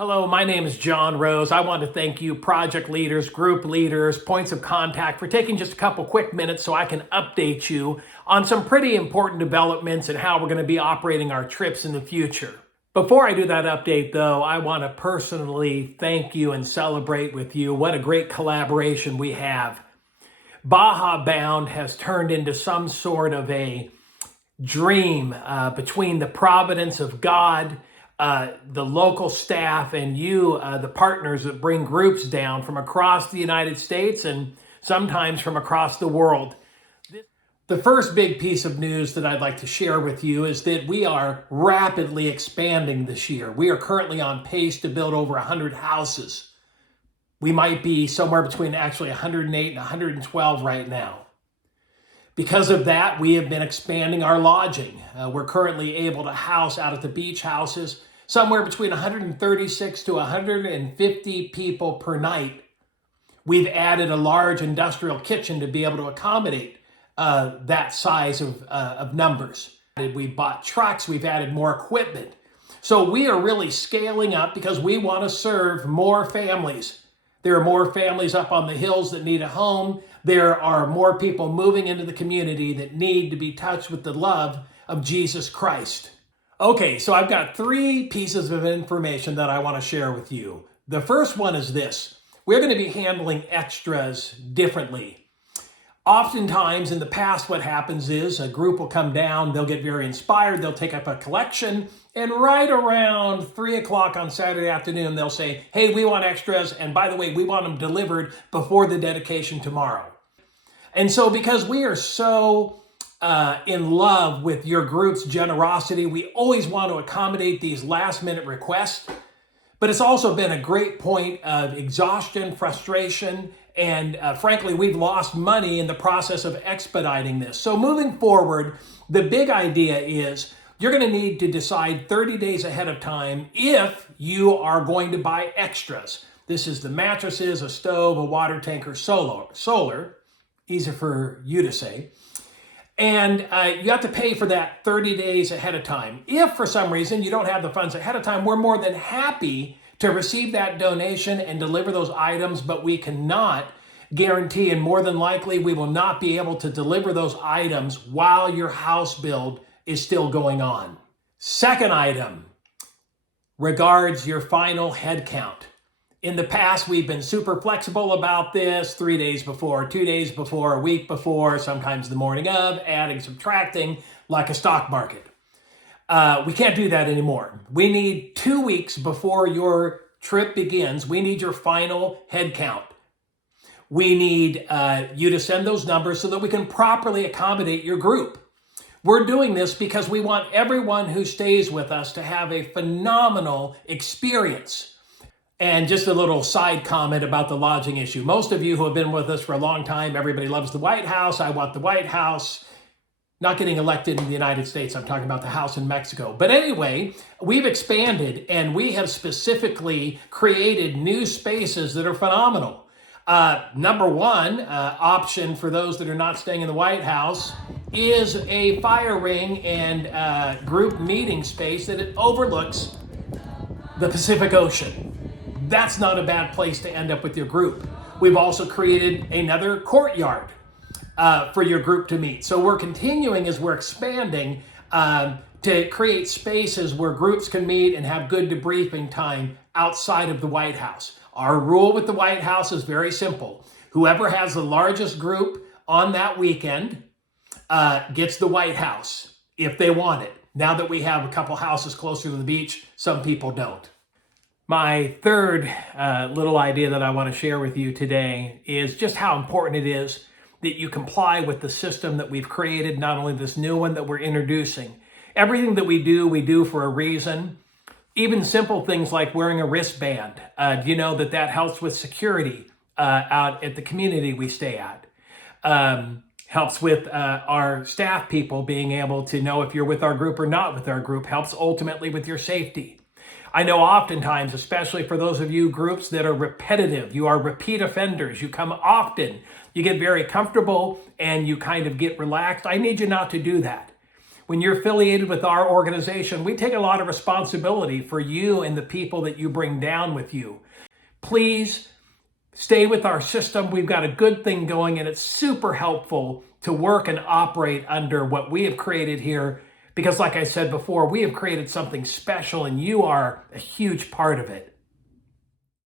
Hello, my name is John Rose. I want to thank you, project leaders, group leaders, points of contact, for taking just a couple quick minutes so I can update you on some pretty important developments and how we're going to be operating our trips in the future. Before I do that update, though, I want to personally thank you and celebrate with you. What a great collaboration we have. Baja Bound has turned into some sort of a dream between the providence of God, the local staff, and you, the partners that bring groups down from across the United States and sometimes from across the world. The first big piece of news that I'd like to share with you is that we are rapidly expanding this year. We are currently on pace to build over 100 houses. We might be somewhere between actually 108 and 112 right now. Because of that, we have been expanding our lodging. We're currently able to house out at the beach houses somewhere between 136 to 150 people per night. We've added a large industrial kitchen to be able to accommodate that size of numbers. We bought trucks, we've added more equipment. So we are really scaling up because we want to serve more families. There are more families up on the hills that need a home. There are more people moving into the community that need to be touched with the love of Jesus Christ. Okay, so I've got three pieces of information that I want to share with you. The first one is this. We're going to be handling extras differently. Oftentimes in the past, what happens is a group will come down, they'll get very inspired, they'll take up a collection, and right around 3 o'clock on Saturday afternoon, they'll say, hey, we want extras, and by the way, we want them delivered before the dedication tomorrow. And so because we are so in love with your group's generosity, we always want to accommodate these last minute requests. But it's also been a great point of exhaustion, frustration, and frankly, we've lost money in the process of expediting this. So moving forward, the big idea is you're going to need to decide 30 days ahead of time if you are going to buy extras. This is the mattresses, a stove, a water tank, or solar, easy for you to say. And you have to pay for that 30 days ahead of time. If for some reason you don't have the funds ahead of time, we're more than happy to receive that donation and deliver those items, but we cannot guarantee, and more than likely we will not be able to deliver those items while your house build is still going on. Second item regards your final head count. In the past, we've been super flexible about this, 3 days before, 2 days before, a week before, sometimes the morning of, adding, subtracting, like a stock market. We can't do that anymore. We need 2 weeks before your trip begins. We need your final head count. We need you to send those numbers so that we can properly accommodate your group. We're doing this because we want everyone who stays with us to have a phenomenal experience. And just a little side comment about the lodging issue. Most of you who have been with us for a long time, everybody loves the White House. I want the White House. Not getting elected in the United States. I'm talking about the house in Mexico. But anyway, we've expanded and we have specifically created new spaces that are phenomenal. Number one option for those that are not staying in the White House is a fire ring and group meeting space that it overlooks the Pacific Ocean. That's not a bad place to end up with your group. We've also created another courtyard for your group to meet. So we're continuing as we're expanding to create spaces where groups can meet and have good debriefing time outside of the White House. Our rule with the White House is very simple. Whoever has the largest group on that weekend gets the White House if they want it. Now that we have a couple houses closer to the beach, some people don't. My third little idea that I want to share with you today is just how important it is that you comply with the system that we've created, not only this new one that we're introducing. Everything that we do for a reason. Even simple things like wearing a wristband. Do you know that helps with security out at the community we stay at? Helps with our staff people being able to know if you're with our group or not with our group. Helps ultimately with your safety. I know oftentimes, especially for those of you groups that are repetitive, you are repeat offenders, you come often, you get very comfortable and you kind of get relaxed. I need you not to do that. when you're affiliated with our organization, we take a lot of responsibility for you and the people that you bring down with you. Please stay with our system. We've got a good thing going, and it's super helpful to work and operate under what we have created here. Because like I said before, we have created something special, and you are a huge part of it.